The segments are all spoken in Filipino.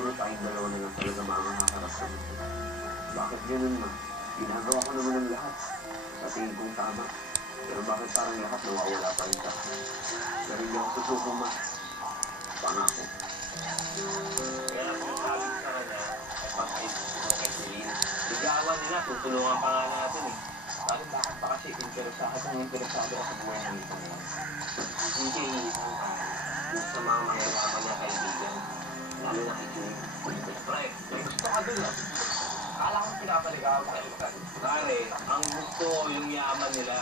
siguro tayong dalawa na lang talaga makakaharap sa mundo. Bakit ganun, ma? Ginagawa ko naman ang lahat. Sa tingin kong tama. Pero bakit parang lahat nawawala pa rin sa akin? Pero hindi ako susuko, ma. Pangako. Kaya lang sinasabi ko sa kanya, pag-isip ko kay Celine. Ligawan nila, tutulungan pa nga natin eh. Bakit pa kasi interesado ako sa buhay ng ito ngayon? Hindi iisang tayo sa mga mayayaman niya kaibigan. Lalo na kay Celine. Pre, may gusto ka dun ah. Akala ko pinapaligawan ko kayo. Pare, ang gusto ko yung yaman nila.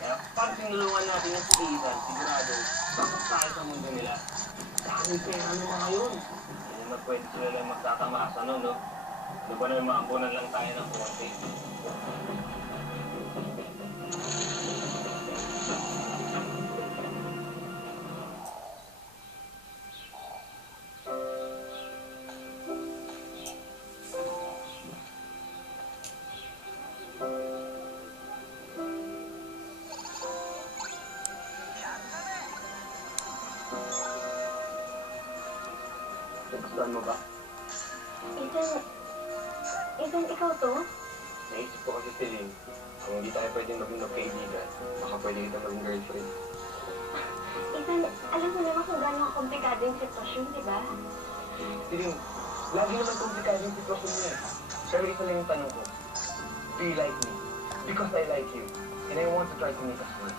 Kaya pag tinulungan natin yung si Ethan, sigurado, tapos tayo sa mundo nila. Dami pera mo ngayon. Hindi naman pwede sila lang magtatamasa no, no? Ano ba naman maabunan lang tayo ng konti? Gustuhan mo ba? Ethan, ikaw to? Naisip ko kasi Celine, kung hindi tayo pwedeng maging magkaibigan, baka pwede kita maging girlfriend. Ethan, alam mo naman kung gano'ng komplikado yung sitwasyon, di ba? Celine, lagi naman komplikado yung sitwasyon niya. Pero isa lang yung tanong ko, do you like me? Because I like you, and I want to try to make us work.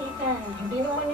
Ethan, hindi naman